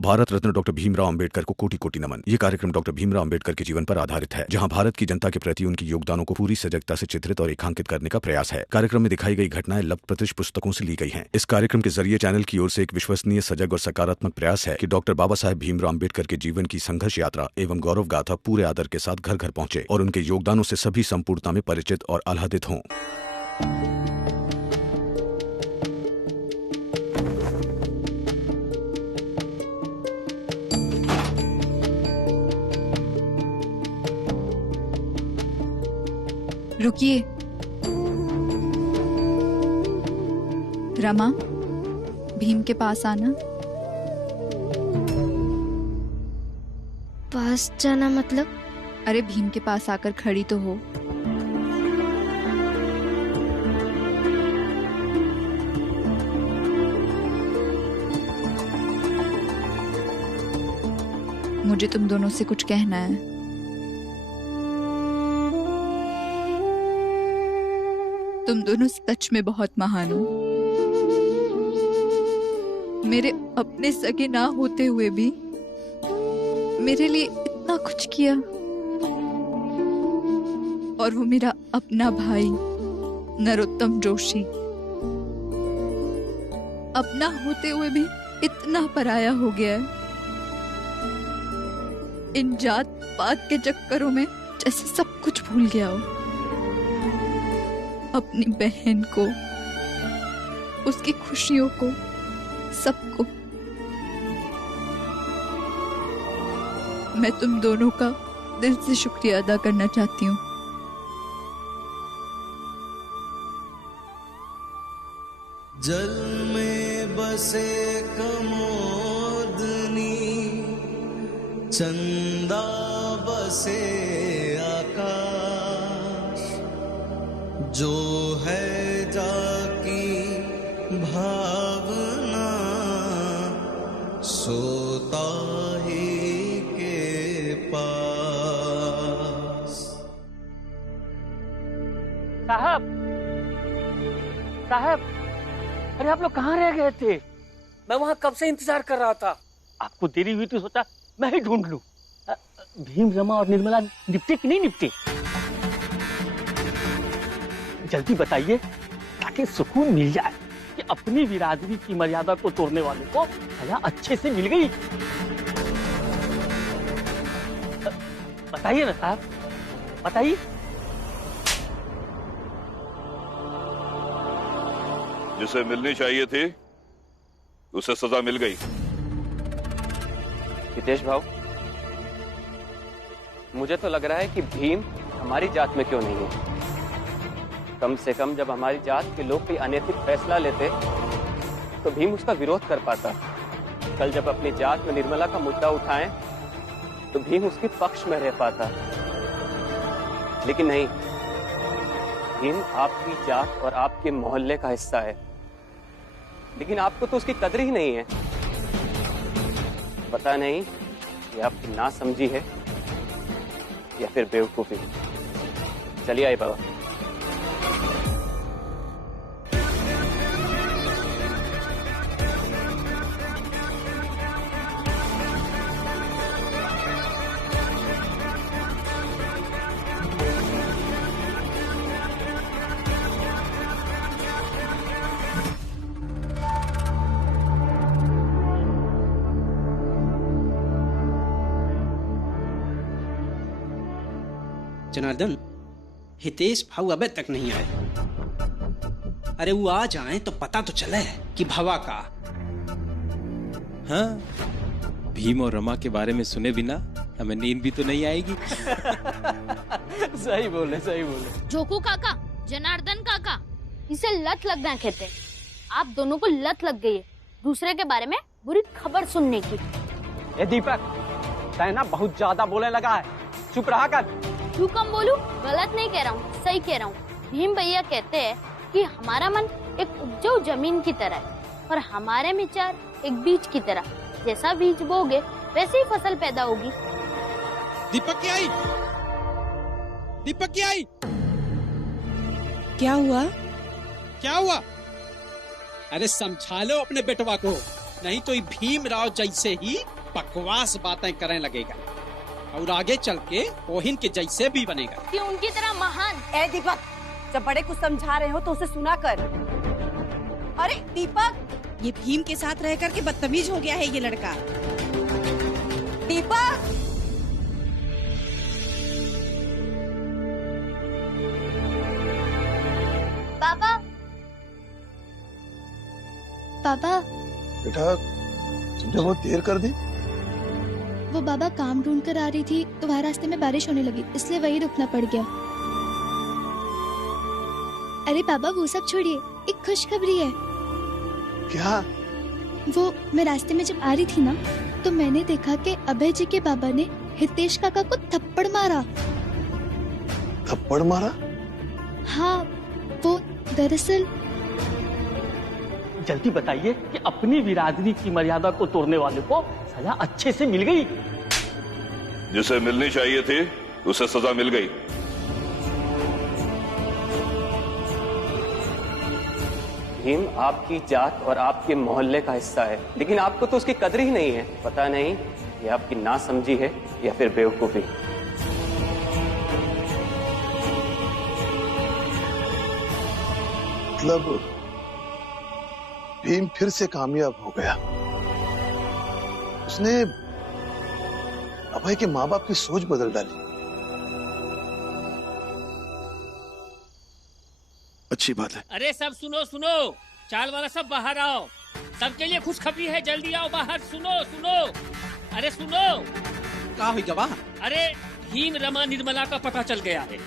Bharat Ratna doctor Bhimrao Ambedkar को कोटि कोटि नमन। ये कार्यक्रम डॉक्टर भीमराव अंबेडकर के जीवन पर आधारित है, जहां भारत की जनता के प्रति उनके योगदानों को पूरी सजगता से चित्रित और रेखांकित करने का प्रयास है। कार्यक्रम में दिखाई गई घटनाएं लब्ध पुस्तकों से ली गई हैं। इस कार्यक्रम के जरिए चैनल की ओर से एक विश्वसनीय, सजग और सकारात्मक प्रयास है कि डॉक्टर बाबा साहेब भीमराव अंबेडकर के जीवन की संघर्ष यात्रा एवं गौरव गाथा पूरे आदर के साथ घर घर पहुंचे और उनके योगदानों से सभी संपूर्णता में परिचित और आह्लादित हों। रुकिए। रमा, भीम के पास आना। पास जाना मतलब? अरे भीम के पास आकर खड़ी तो हो। मुझे तुम दोनों से कुछ कहना है। तुम दोनों सच में बहुत महान हो। मेरे अपने सगे ना होते हुए भी मेरे लिए इतना कुछ किया, और वो मेरा अपना भाई नरोत्तम जोशी अपना होते हुए भी इतना पराया हो गया है। इन जात पात के चक्करों में जैसे सब कुछ भूल गया हो। अपनी बहन को, उसकी खुशियों को, सबको। मैं तुम दोनों का दिल से शुक्रिया अदा करना चाहती हूँ। जल में बसे कमोदनी, चंदा बसे आकाश, जो है जाकी भावना सोता ही के पास। साहब, अरे आप लोग कहाँ रह गए थे? मैं वहां कब से इंतजार कर रहा था। आपको देरी हुई तो सोचा मैं ही ढूंढ लूं। भीम, रमा और निर्मला निपटे कि नहीं निपटे? जल्दी बताइए ताकि सुकून मिल जाए कि अपनी बिरादरी की मर्यादा को तोड़ने वाले को सजा अच्छे से मिल गई। बताइए ना साहब, बताइए। जिसे मिलनी चाहिए थी उसे सजा मिल गई। हितेश भाव, मुझे तो लग रहा है कि भीम हमारी जात में क्यों नहीं है। कम से कम जब हमारी जात के लोग कोई अनैतिक फैसला लेते तो भीम उसका विरोध कर पाता। कल जब अपनी जात में निर्मला का मुद्दा उठाएं तो भीम उसके पक्ष में रह पाता, लेकिन नहीं। भीम आपकी जात और आपके मोहल्ले का हिस्सा है, लेकिन आपको तो उसकी कदर ही नहीं है। पता नहीं ये आपकी नासमझी है या फिर बेवकूफी। चलिए आइए बाबा। जनार्दन, हितेश भाऊ अबे तक नहीं आए। अरे वो आ जाए तो पता तो चले कि भवा का। हाँ, भीम और रमा के बारे में सुने बिना हमें नींद भी तो नहीं आएगी। सही बोले, सही बोले। जोकू काका, जनार्दन काका, इसे लत लग गया कहते। आप दोनों को लत लग गई है दूसरे के बारे में बुरी खबर सुनने की। ए दीपक, तै ना बहुत ज्यादा बोलने लगा है, चुप रहा कर। क्यों कम बोलूं? गलत नहीं कह रहा हूँ, सही कह रहा हूँ। भीम भैया कहते हैं कि हमारा मन एक उपजाऊ जमीन की तरह है और हमारे विचार एक बीज की तरह। जैसा बीज बोगे वैसे ही फसल पैदा होगी। दीपक की आई, दीपक की आई। क्या हुआ? क्या हुआ? अरे समझा लो अपने बेटवा को, नहीं तो ये भीमराव जैसे ही बकवास बातें करने लगेगा और आगे चल के ओहिन के जैसे भी बनेगा। कि उनकी तरह महान। ए दीपक, जब बड़े कुछ समझा रहे हो तो उसे सुना कर। अरे दीपक, ये भीम के साथ रह करके बदतमीज हो गया है ये लड़का। दीपक, पापा। पापा, बेटा तुमने बहुत देर कर दी। वो बाबा काम ढूंढ कर आ रही थी तो वहाँ रास्ते में बारिश होने लगी, इसलिए वही रुकना पड़ गया। अरे बाबा वो सब छोड़िए, एक खुशखबरी है। क्या? वो मैं रास्ते में जब आ रही थी ना तो मैंने देखा कि अभय जी के बाबा ने हितेश काका को थप्पड़ मारा। थप्पड़ मारा? हाँ, वो दरअसल। जल्दी बताइए कि अपनी बिरादरी की मर्यादा को तोड़ने वाले को सजा अच्छे से मिल गई। जिसे मिलनी चाहिए थी उसे सजा मिल गई। भीम आपकी जात और आपके मोहल्ले का हिस्सा है, लेकिन आपको तो उसकी कदर ही नहीं है। पता नहीं ये आपकी नासमझी है या फिर बेवकूफी। मतलब भीम फिर से कामयाब हो गया। उसने अभय के माँ बाप की सोच बदल डाली। अच्छी बात है। अरे सब सुनो सुनो, चाल वाला सब बाहर आओ। सबके लिए खुशखबरी है, जल्दी आओ बाहर। सुनो सुनो, अरे सुनो। क्या हुई गवाह? अरे भीम रमा निर्मला का पता चल गया है।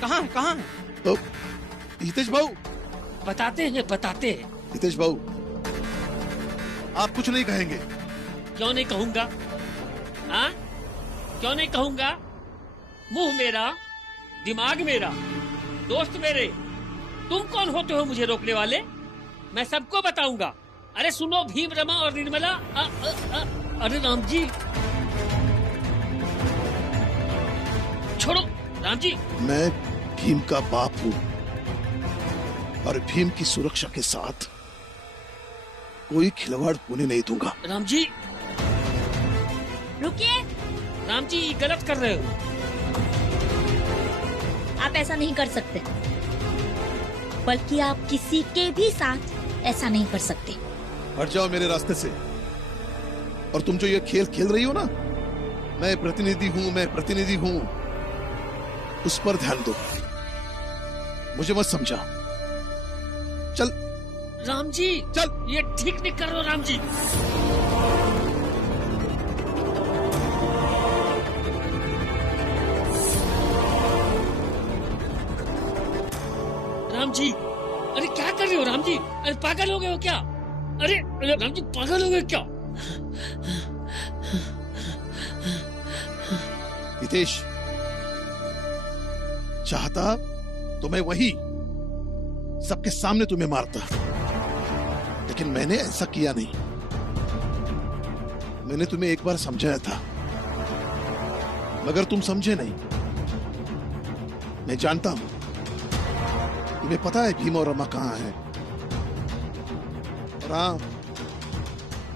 कहाँ है? कहाँ है? तो हितेश भाऊ बताते हैं। हितेश भाऊ, आप कुछ नहीं कहेंगे? क्यों नहीं कहूँगा? हाँ, क्यों नहीं कहूँगा? मुंह मेरा, दिमाग मेरा, दोस्त मेरे, तुम कौन होते हो मुझे रोकने वाले? मैं सबको बताऊंगा। अरे सुनो, भीम रमा और निर्मला। अरे राम जी, छोड़ो राम जी। मैं भीम का बाप हूँ और भीम की सुरक्षा के साथ कोई खिलवाड़ होने नहीं दूंगा। राम जी रुकिए। राम जी गलत कर रहे हो। आप ऐसा नहीं कर सकते, बल्कि आप किसी के भी साथ ऐसा नहीं कर सकते। हट जाओ मेरे रास्ते से। और तुम जो ये खेल खेल रही हो ना, मैं प्रतिनिधि हूँ, उस पर ध्यान दो, मुझे मत समझा। चल राम जी, चल। ये ठीक नहीं कर रहे हो राम जी। राम जी, अरे क्या कर रहे हो राम जी? अरे पागल हो गए हो क्या? अरे राम जी पागल हो गए क्या? हितेश, चाहता तो मैं वही सबके सामने तुम्हें मारता, लेकिन मैंने ऐसा किया नहीं। मैंने तुम्हें एक बार समझाया था, मगर तुम समझे नहीं। मैं जानता हूं, तुम्हें पता है भीम और रमा कहां है। और हाँ,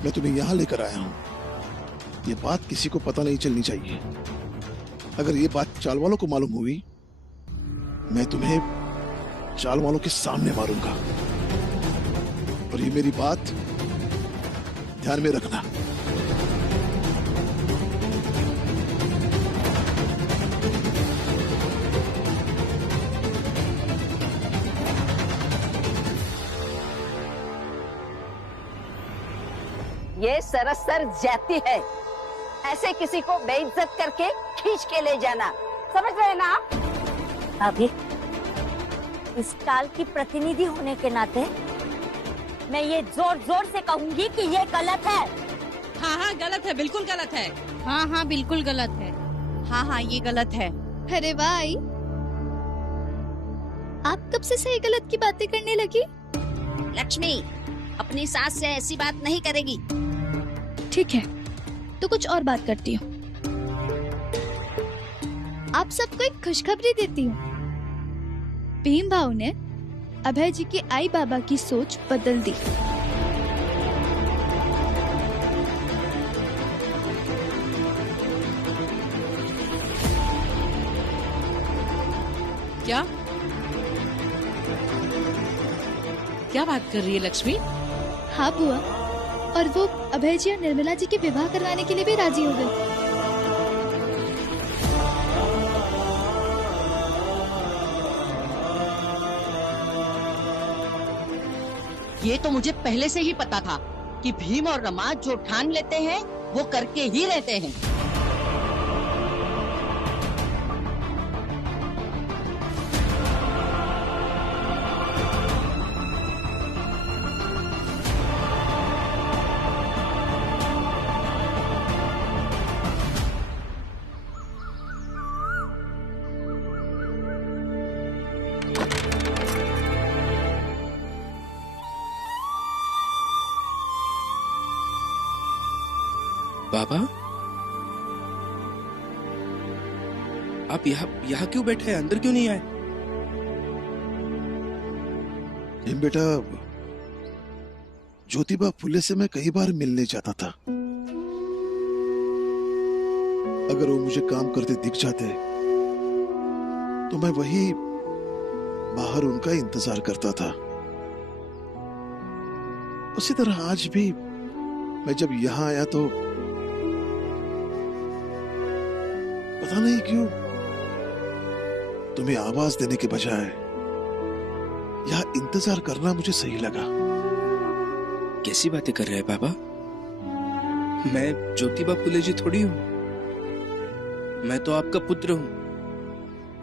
मैं तुम्हें यहां लेकर आया हूं। ये बात किसी को पता नहीं चलनी चाहिए। अगर ये बात चाल वालों को मालूम हुई, मैं तुम्हें चाल वालों के सामने मारूंगा। और ये मेरी बात ध्यान में रखना। ये सरसर जाती है, ऐसे किसी को बेइज्जत करके खींच के ले जाना, समझ रहे ना आप? अभी इस काल की प्रतिनिधि होने के नाते मैं ये जोर जोर से कहूंगी कि ये गलत है। हाँ गलत है, बिल्कुल गलत है। हाँ बिल्कुल गलत है। हाँ ये गलत है। अरे वाह, आप कब से सही गलत की बातें करने लगी? लक्ष्मी अपनी सास से ऐसी बात नहीं करेगी। ठीक है, तो कुछ और बात करती हूँ। आप सबको एक खुशखबरी देती हूँ। भीम भाऊ ने अभय जी की आई बाबा की सोच बदल दी। क्या क्या बात कर रही है लक्ष्मी? हाँ बुआ, और वो अभय जी और निर्मला जी के विवाह करवाने के लिए भी राजी हो गए। ये तो मुझे पहले से ही पता था कि भीम और रमा जो ठान लेते हैं वो करके ही रहते हैं। बाबा, आप यहाँ क्यों बैठे हैं? अंदर क्यों नहीं आए? बेटा, ज्योतिबा फुले से मैं कई बार मिलने जाता था। अगर वो मुझे काम करते दिख जाते तो मैं वही बाहर उनका इंतजार करता था। उसी तरह आज भी मैं जब यहाँ आया तो पता नहीं क्यों तुम्हें आवाज देने के बजाय यह इंतजार करना मुझे सही लगा। कैसी बातें कर रहे हैं बाबा? मैं ज्योतिबा फुले जी थोड़ी हूँ। मैं तो आपका पुत्र हूँ,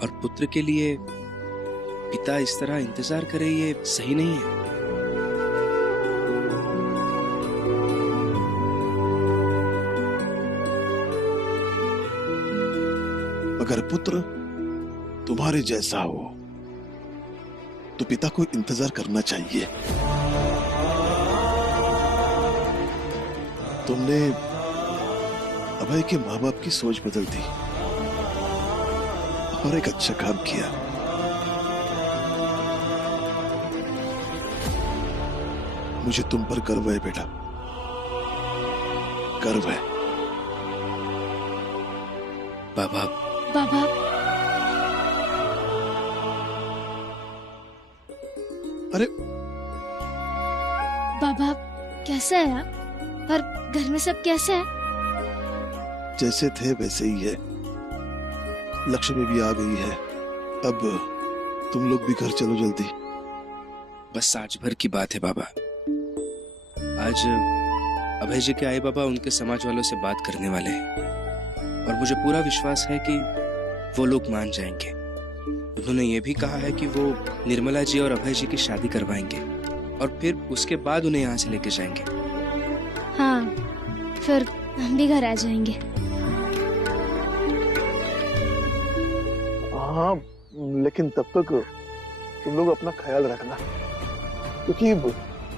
और पुत्र के लिए पिता इस तरह इंतजार करे ये सही नहीं है। अगर पुत्र तुम्हारे जैसा हो तो पिता को इंतजार करना चाहिए। तुमने अभय के माँ बाप की सोच बदल दी और एक अच्छा काम किया। मुझे तुम पर गर्व है बेटा, गर्व है। बाबा, बाबा, अरे बाबा कैसे है आप? और घर में सब कैसे है? जैसे थे वैसे ही है। लक्ष्मी भी आ गई है। अब तुम लोग भी घर चलो जल्दी। बस आज भर की बात है बाबा। आज अभय जी के आए बाबा उनके समाज वालों से बात करने वाले हैं, और मुझे पूरा विश्वास है कि वो लोग मान जाएंगे। उन्होंने ये भी कहा है कि वो निर्मला जी और अभय जी की शादी करवाएंगे, और फिर उसके बाद उन्हें यहाँ से लेके जाएंगे। हाँ, फिर हम भी घर आ जाएंगे। हाँ, लेकिन तब तक तुम लोग अपना ख्याल रखना, क्योंकि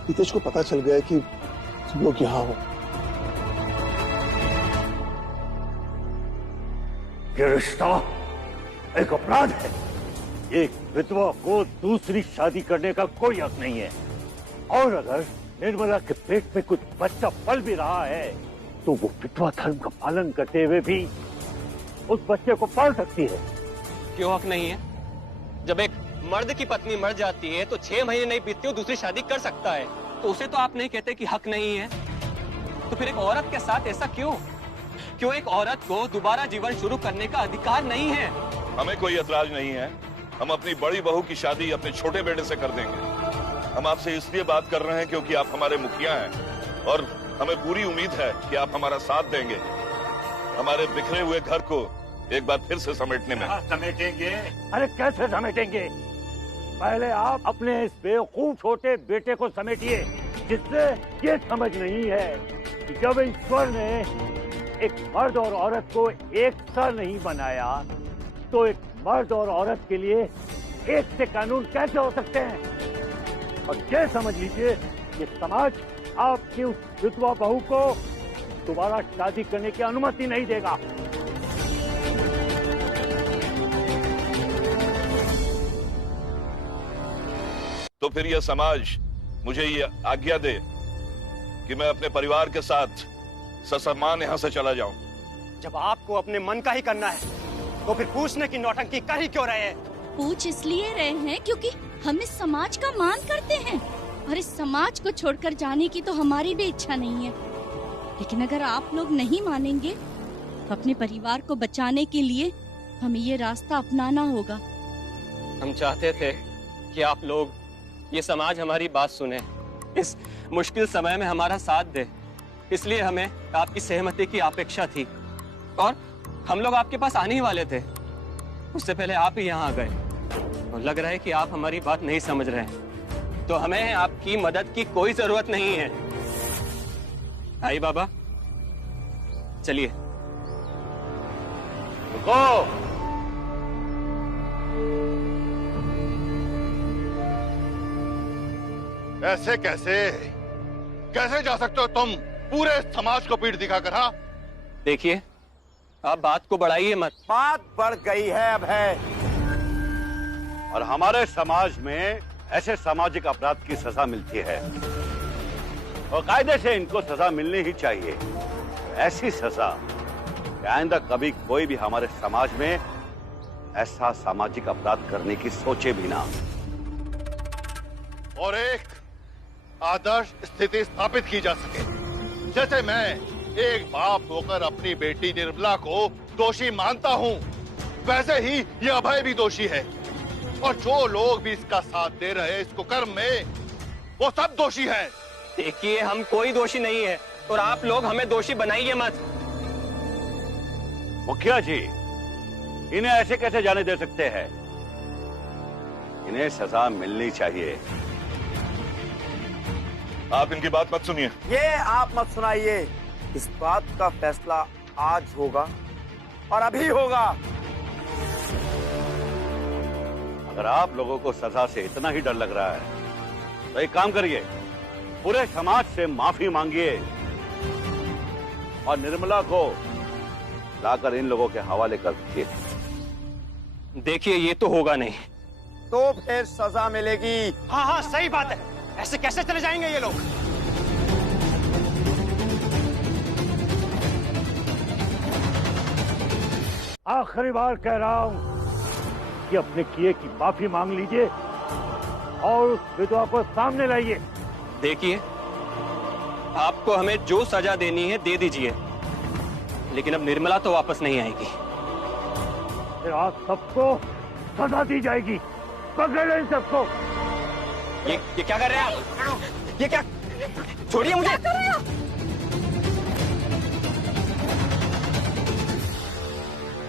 हितेश को पता चल गया कि तुम लोग यहाँ हो। ये रिश्ता एक अपराध है। एक विधवा को दूसरी शादी करने का कोई हक नहीं है, और अगर निर्मला के पेट में कुछ बच्चा पल भी रहा है तो वो विधवा धर्म का पालन करते हुए भी उस बच्चे को पाल सकती है। क्यों हक नहीं है? जब एक मर्द की पत्नी मर जाती है तो 6 महीने नहीं बीतते वो दूसरी शादी कर सकता है, तो उसे तो आप नहीं कहते कि हक नहीं है। तो फिर एक औरत के साथ ऐसा क्यों? क्यों एक औरत को दोबारा जीवन शुरू करने का अधिकार नहीं है? हमें कोई एतराज नहीं है। हम अपनी बड़ी बहू की शादी अपने छोटे बेटे से कर देंगे। हम आपसे इसलिए बात कर रहे हैं क्योंकि आप हमारे मुखिया हैं, और हमें पूरी उम्मीद है कि आप हमारा साथ देंगे हमारे बिखरे हुए घर को एक बार फिर से समेटने में। समेटेंगे? अरे कैसे समेटेंगे? पहले आप अपने इस बेवकूफ छोटे बेटे को समेटिए, जिससे ये समझ नहीं है कि जब ईश्वर ने एक मर्द और औरत को एक सा नहीं बनाया तो एक मर्द और औरत के लिए एक से कानून कैसे हो सकते हैं। और ये समझ लीजिए कि समाज आपकी उस विधवा बहू को दोबारा शादी करने की अनुमति नहीं देगा। तो फिर यह समाज मुझे ये आज्ञा दे कि मैं अपने परिवार के साथ ससम्मान यहाँ से चला जाऊं। जब आपको अपने मन का ही करना है तो फिर पूछने की नौटंकी कर ही क्यों रहे हैं? पूछ इसलिए रहे हैं क्योंकि हम इस समाज का मान करते हैं और इस समाज को छोड़कर जाने की तो हमारी भी इच्छा नहीं है। लेकिन अगर आप लोग नहीं मानेंगे तो अपने परिवार को बचाने के लिए हमें ये रास्ता अपनाना होगा। हम चाहते थे कि आप लोग, ये समाज हमारी बात सुने, इस मुश्किल समय में हमारा साथ दे, इसलिए हमें आपकी सहमति की अपेक्षा थी और हम लोग आपके पास आने ही वाले थे। उससे पहले आप ही यहाँ आ गए और लग रहा है कि आप हमारी बात नहीं समझ रहे हैं, तो हमें आपकी मदद की कोई जरूरत नहीं है। आई बाबा, चलिए। रुको, कैसे कैसे कैसे जा सकते हो तुम पूरे समाज को पीठ दिखाकर? हाँ, देखिए, आप बात को बढ़ाइए मत। बात बढ़ गई है अब है। और हमारे समाज में ऐसे सामाजिक अपराध की सजा मिलती है और कायदे से इनको सजा मिलनी ही चाहिए। ऐसी सजा कि आइंदा कभी कोई भी हमारे समाज में ऐसा सामाजिक अपराध करने की सोचे भी ना। और एक आदर्श स्थिति स्थापित की जा सके। जैसे मैं एक बाप होकर अपनी बेटी निर्मला को दोषी मानता हूँ, वैसे ही ये अभय भी दोषी है। और जो लोग भी इसका साथ दे रहे हैं इस कुकर्म में, वो सब दोषी हैं। देखिए, हम कोई दोषी नहीं है और आप लोग हमें दोषी बनाइए मत। मुखिया जी, इन्हें ऐसे कैसे जाने दे सकते हैं? इन्हें सजा मिलनी चाहिए। आप इनकी बात मत सुनिए। ये आप मत सुनाइए। इस बात का फैसला आज होगा और अभी होगा। अगर आप लोगों को सजा से इतना ही डर लग रहा है तो एक काम करिए, पूरे समाज से माफी मांगिए और निर्मला को लाकर इन लोगों के हवाले कर दीजिए। देखिए, ये तो होगा नहीं। तो फिर सजा मिलेगी। हाँ हाँ, सही बात है। ऐसे कैसे चले जाएंगे ये लोग? आखिरी बार कह रहा हूं कि अपने किए की माफी मांग लीजिए और उस विधवा को सामने लाइए। देखिए, आपको हमें जो सजा देनी है दे दीजिए, लेकिन अब निर्मला तो वापस नहीं आएगी। फिर आज सबको सजा दी जाएगी। पकड़ लो इन सबको। ये क्या कर रहे हैं आप? ये क्या? छोड़िए मुझे।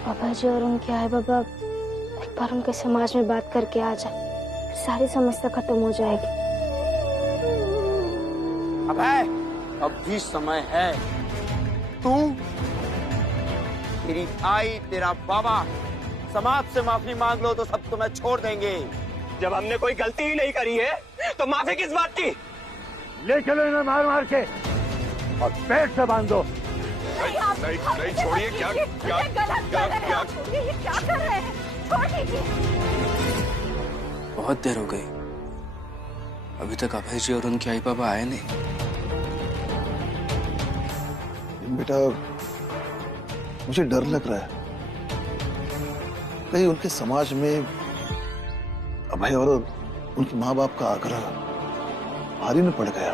पापा जी और उनके आए बाबा एक बार उनके समाज में बात करके आ जाए, सारी समस्या खत्म हो जाएगी। अब भी समय है। तू, तेरी आई, तेरा बाबा समाज से माफी मांग लो तो सब तुम्हें छोड़ देंगे। जब हमने कोई गलती ही नहीं करी है तो माफी किस बात की? ले चलो इन्हें मार मार के और पेट से बांध दो। नहीं, छोड़िए। क्या क्या क्या क्या कर रहे हैं? छोड़ दीजिए। बहुत देर हो गई, अभी तक अभय जी और उनके आई बाबा आए नहीं। बेटा, मुझे डर लग रहा है कहीं उनके समाज में अभय और उनके माँ बाप का आग्रह भारी न पड़ गया।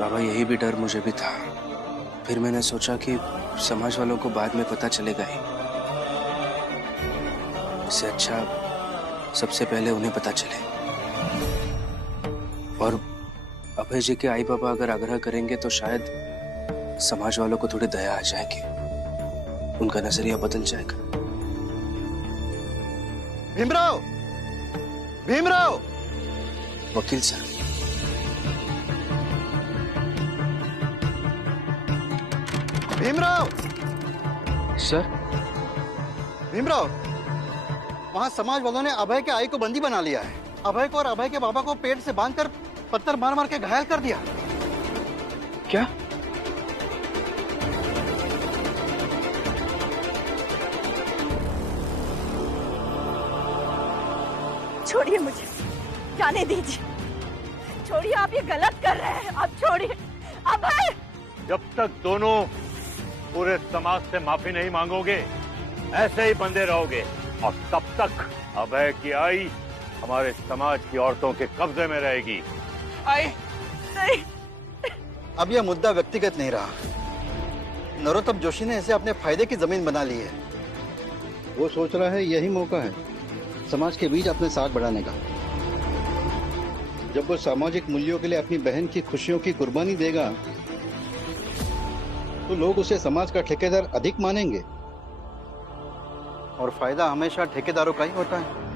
बाबा, यही भी डर मुझे भी था। फिर मैंने सोचा कि समाज वालों को बाद में पता चलेगा ही, इससे अच्छा सबसे पहले उन्हें पता चले। और अभय जी के आई बाबा अगर आग्रह करेंगे तो शायद समाज वालों को थोड़ी दया आ जाएगी, उनका नजरिया बदल जाएगा। भीमराव, भीमराव! वकील साहब, भीमराव! सर? भीमराव, वहाँ समाज वालों ने अभय के आई को बंदी बना लिया है। अभय को और अभय के बाबा को पेट से बांधकर पत्थर मार मार के घायल कर दिया। क्या? छोड़िए मुझे, जाने दीजिए। छोड़िए, आप ये गलत कर रहे हैं। आप छोड़िए। अभय! जब तक दोनों पूरे समाज से माफी नहीं मांगोगे, ऐसे ही बंधे रहोगे और तब तक अभय की आई हमारे समाज की औरतों के कब्जे में रहेगी। आई नहीं। अब यह मुद्दा व्यक्तिगत नहीं रहा। नरोत्तम जोशी ने इसे अपने फायदे की जमीन बना ली है। वो सोच रहा है यही मौका है समाज के बीच अपने साथ बढ़ाने का। जब वो सामाजिक मूल्यों के लिए अपनी बहन की खुशियों की कुर्बानी देगा तो लोग उसे समाज का ठेकेदार अधिक मानेंगे। और फायदा हमेशा ठेकेदारों का ही होता है।